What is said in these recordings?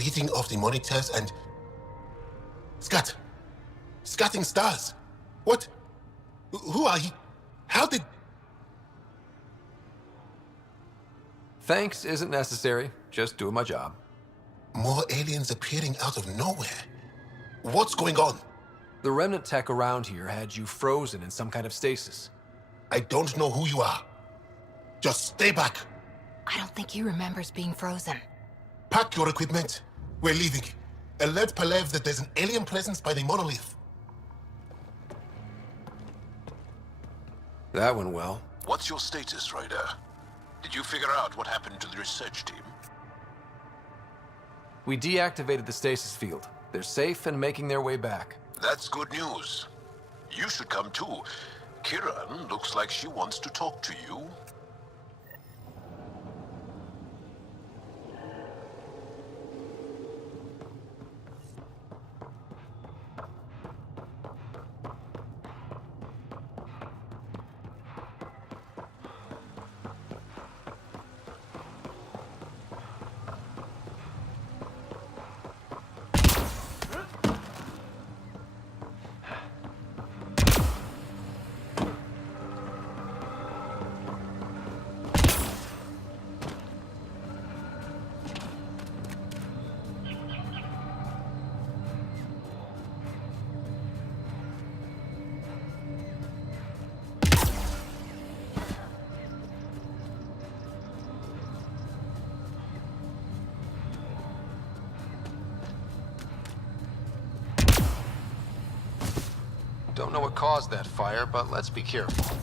reading of the monitors and... Scatting stars. What? Who are you? How did... Thanks isn't necessary. Just doing my job. More aliens appearing out of nowhere. What's going on? The remnant tech around here had you frozen in some kind of stasis. I don't know who you are. Just stay back. I don't think he remembers being frozen. Pack your equipment. We're leaving. Alert Palev that there's an alien presence by the monolith. That went well. What's your status, Ryder? Did you figure out what happened to the research team? We deactivated the stasis field. They're safe and making their way back. That's good news. You should come too. Kiran looks like she wants to talk to you. Don't know what caused that fire, but let's be careful.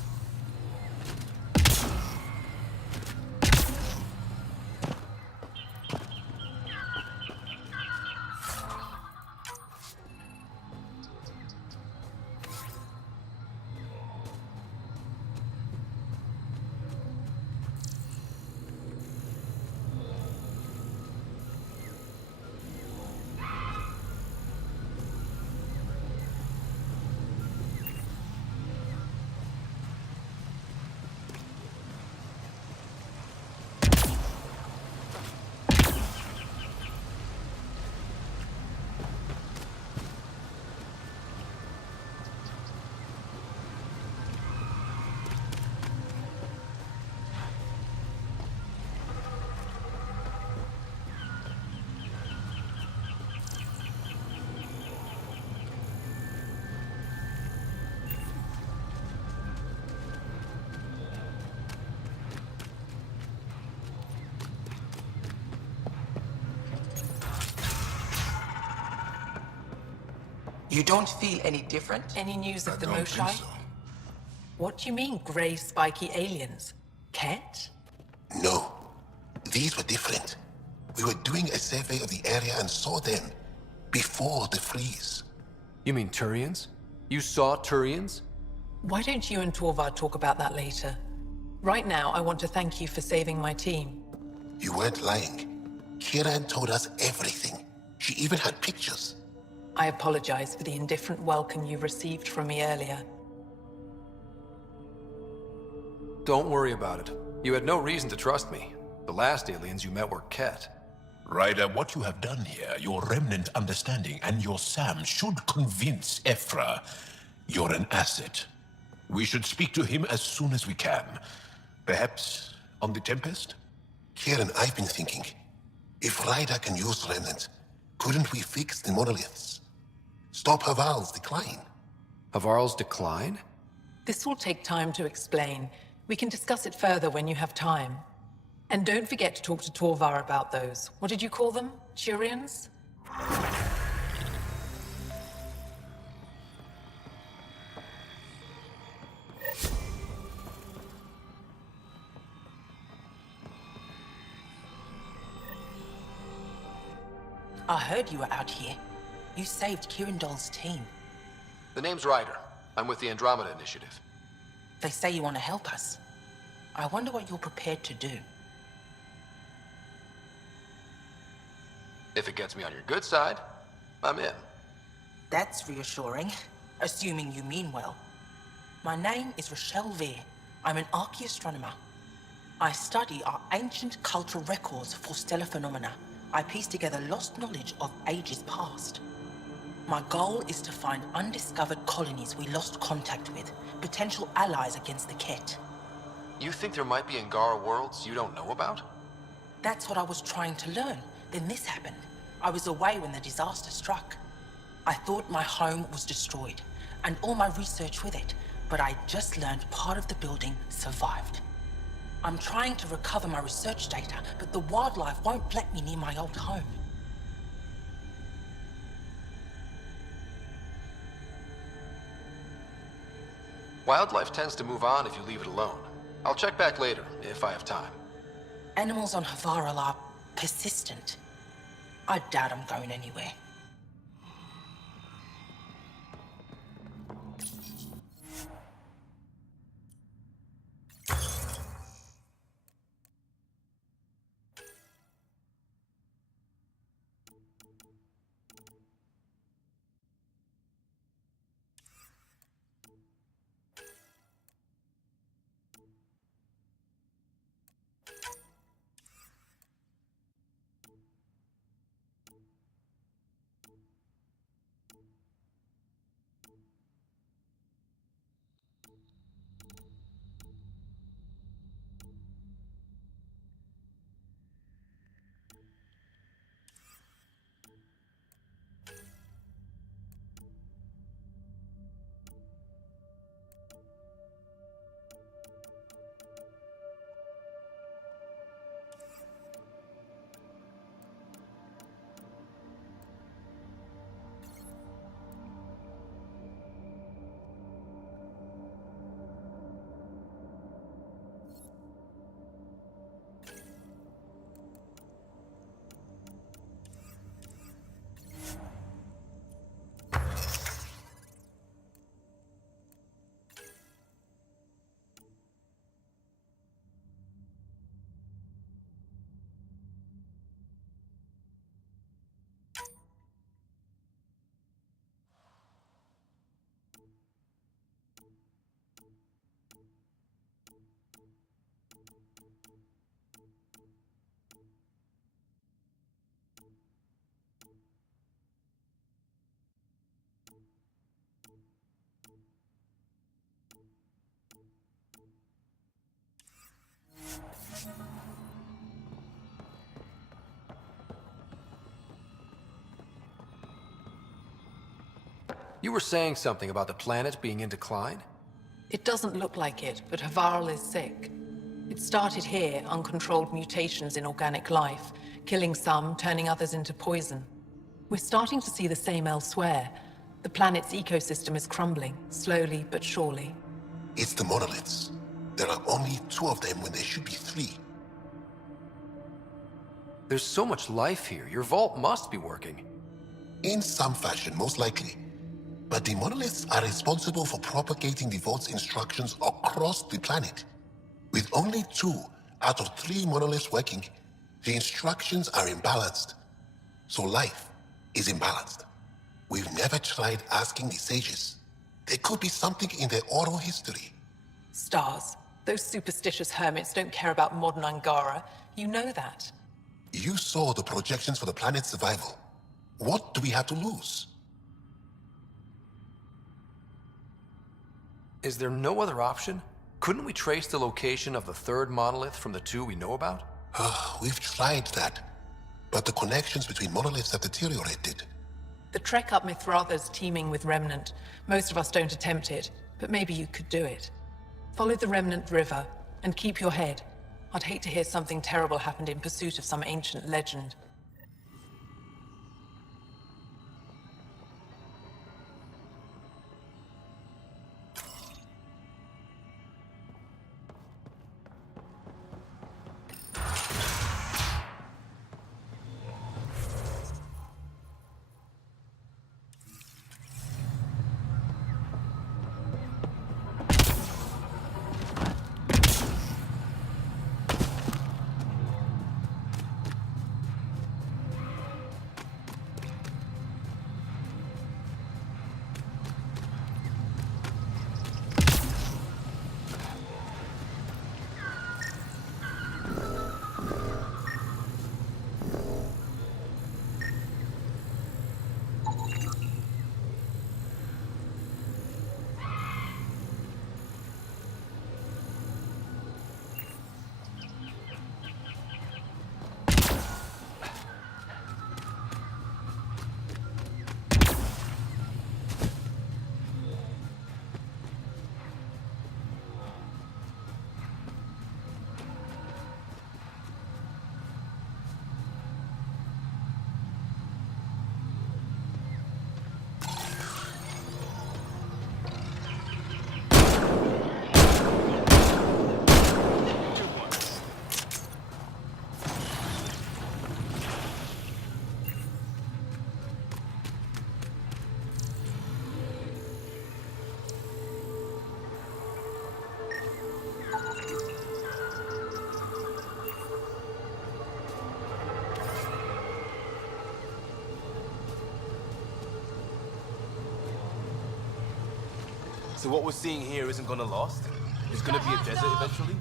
You don't feel any different? Any news of the don't think Moshai? so. What do you mean, grey spiky aliens? Ket? No. These were different. We were doing a survey of the area and saw them before the freeze. You mean Turians? You saw Turians? Why don't you and Torvar talk about that later? Right now, I want to thank you for saving my team. You weren't lying. Kiran told us everything. She even had pictures. I apologize for the indifferent welcome you received from me earlier. Don't worry about it. You had no reason to trust me. The last aliens you met were Ket. Ryder, what you have done here, your remnant understanding and your Sam should convince Ephra you're an asset. We should speak to him as soon as we can. Perhaps on the Tempest? Kiran, I've been thinking. If Ryder can use remnants, couldn't we fix the monoliths? Stop Haval's decline? Havarl's decline? This will take time to explain. We can discuss it further when you have time. And don't forget to talk to Torvar about those. What did you call them? Turians? I heard you were out here. You saved Kirindol's team. The name's Ryder. I'm with the Andromeda Initiative. They say you want to help us. I wonder what you're prepared to do. If it gets me on your good side, I'm in. That's reassuring, assuming you mean well. My name is Rochelle Veer. I'm an archaeoastronomer. I study our ancient cultural records for stellar phenomena, I piece together lost knowledge of ages past. My goal is to find undiscovered colonies we lost contact with, potential allies against the Ket. You think there might be Angara worlds you don't know about? That's what I was trying to learn. Then this happened. I was away when the disaster struck. I thought my home was destroyed, and all my research with it, but I just learned part of the building survived. I'm trying to recover my research data, but the wildlife won't let me near my old home. Wildlife tends to move on if you leave it alone. I'll check back later, if I have time. Animals on Havara are persistent. I doubt I'm going anywhere. You were saying something about the planet being in decline? It doesn't look like it, but Havarl is sick. It started here, uncontrolled mutations in organic life, killing some, turning others into poison. We're starting to see the same elsewhere. The planet's ecosystem is crumbling, slowly but surely. It's the monoliths. There are only 2 of them when there should be 3. There's so much life here. Your vault must be working. In some fashion, most likely. But the monoliths are responsible for propagating the vault's instructions across the planet. With only 2 out of 3 monoliths working, the instructions are imbalanced. So life is imbalanced. We've never tried asking the sages. There could be something in their oral history. Stars. Those superstitious hermits don't care about modern Angara. You know that. You saw the projections for the planet's survival. What do we have to lose? Is there no other option? Couldn't we trace the location of the 3rd monolith from the 2 we know about? We've tried that, but the connections between monoliths have deteriorated. The trek up Mithratha's teeming with Remnant. Most of us don't attempt it, but maybe you could do it. Follow the Remnant River, and keep your head. I'd hate to hear something terrible happened in pursuit of some ancient legend. So what we're seeing here isn't gonna last? It's gonna be a desert eventually?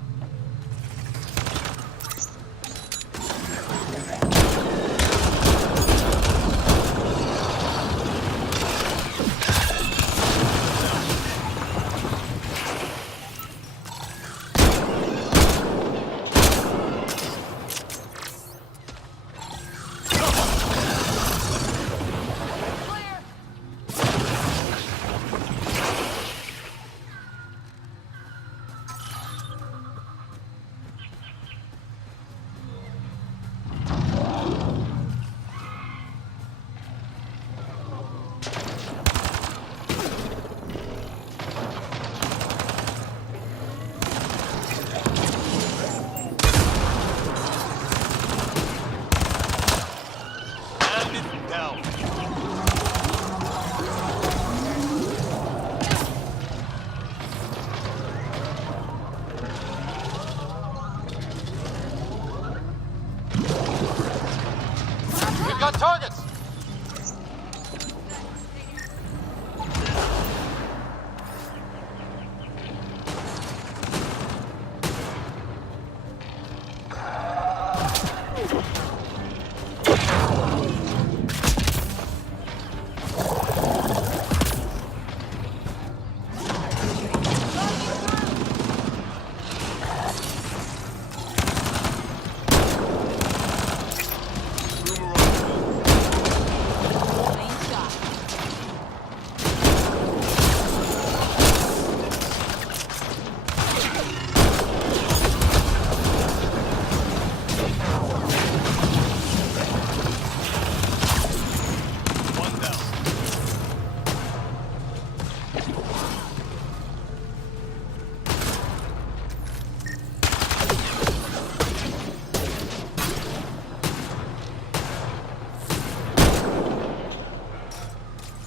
We've got targets!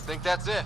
Think that's it.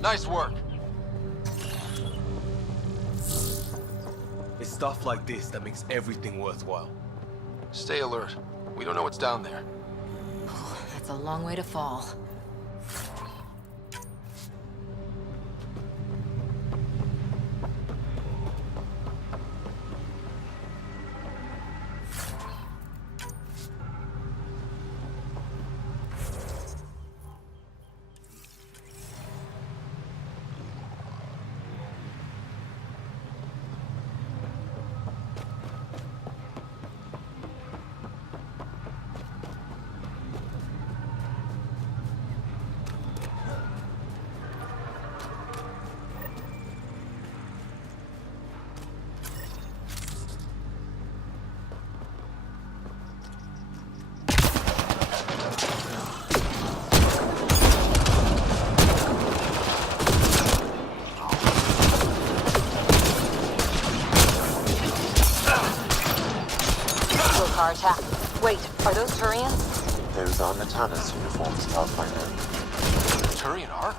Nice work. It's stuff like this that makes everything worthwhile. Stay alert. We don't know what's down there. That's a long way to fall. Car attack. Wait, are those Turians? Those are Natana's uniforms, Pathfinder. Turian Ark?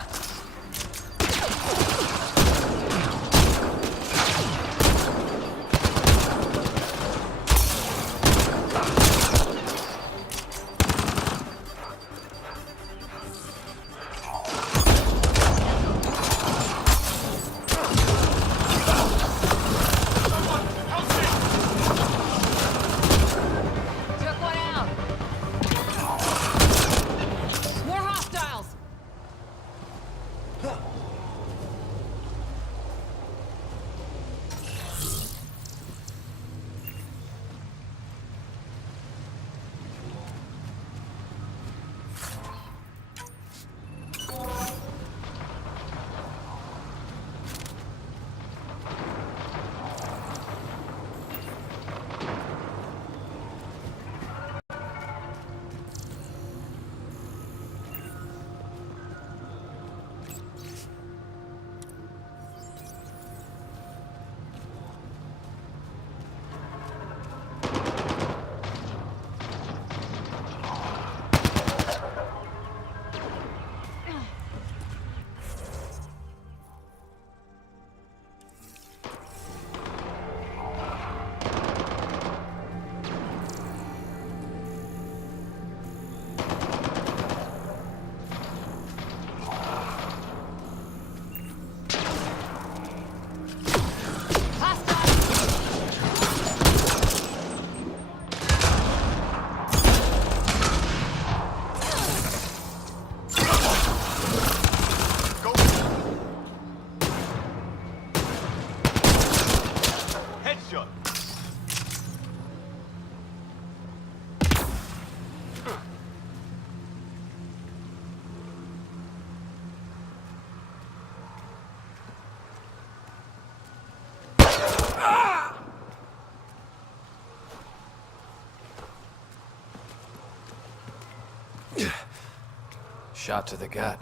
Shot to the gut.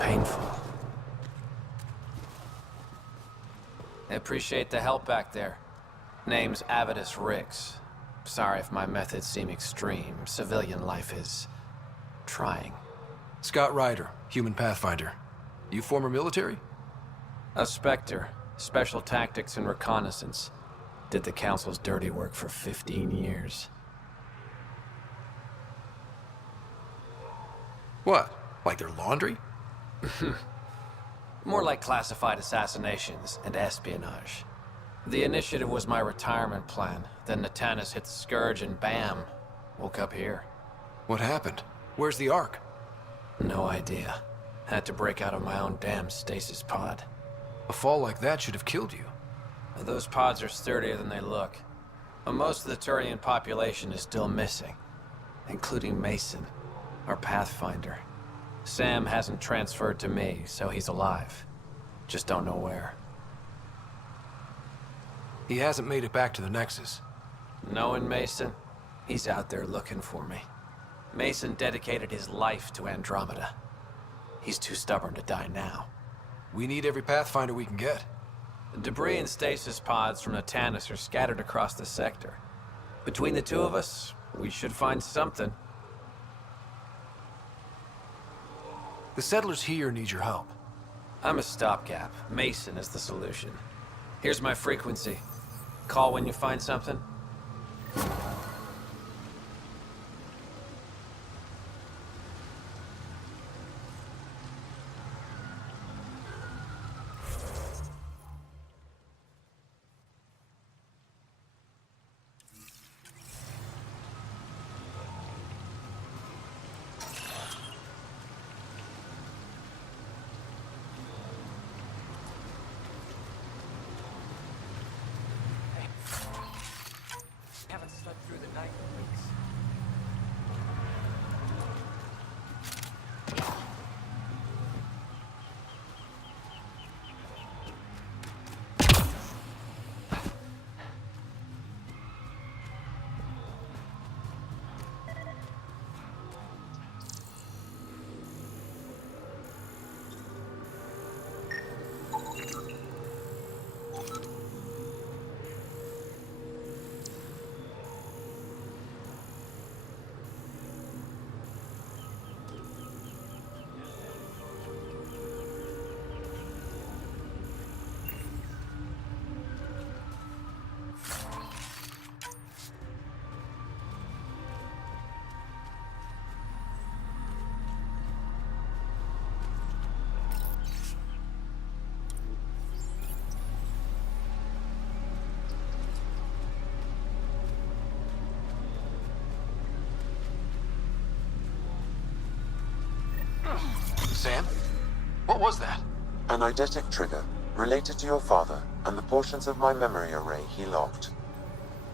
Painful. I appreciate the help back there. Name's Avidus Rix. Sorry if my methods seem extreme. Civilian life is trying. Scott Ryder, human pathfinder. You former military? A Spectre. Special tactics and reconnaissance. Did the Council's dirty work for 15 years. What? Like their laundry? More like classified assassinations and espionage. The initiative was my retirement plan. Then Natanis hit the Scourge and bam, woke up here. What happened? Where's the Ark? No idea. Had to break out of my own damn stasis pod. A fall like that should have killed you. Those pods are sturdier than they look. But most of the Turian population is still missing, including Mason, our Pathfinder. Sam hasn't transferred to me, so he's alive. Just don't know where. He hasn't made it back to the Nexus. Knowing Mason, he's out there looking for me. Mason dedicated his life to Andromeda. He's too stubborn to die now. We need every Pathfinder we can get. The debris and stasis pods from Natanis are scattered across the sector. Between the two of us, we should find something. The settlers here need your help. I'm a stopgap. Mason is the solution. Here's my frequency. Call when you find something. Haven't slept through the night in weeks. Sam? What was that? An eidetic trigger, related to your father, and the portions of my memory array he locked.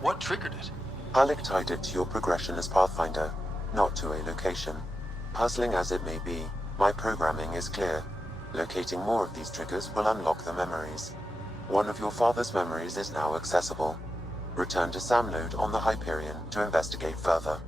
What triggered it? Alec tied it to your progression as Pathfinder, not to a location. Puzzling as it may be, my programming is clear. Locating more of these triggers will unlock the memories. One of your father's memories is now accessible. Return to Sam Node on the Hyperion to investigate further.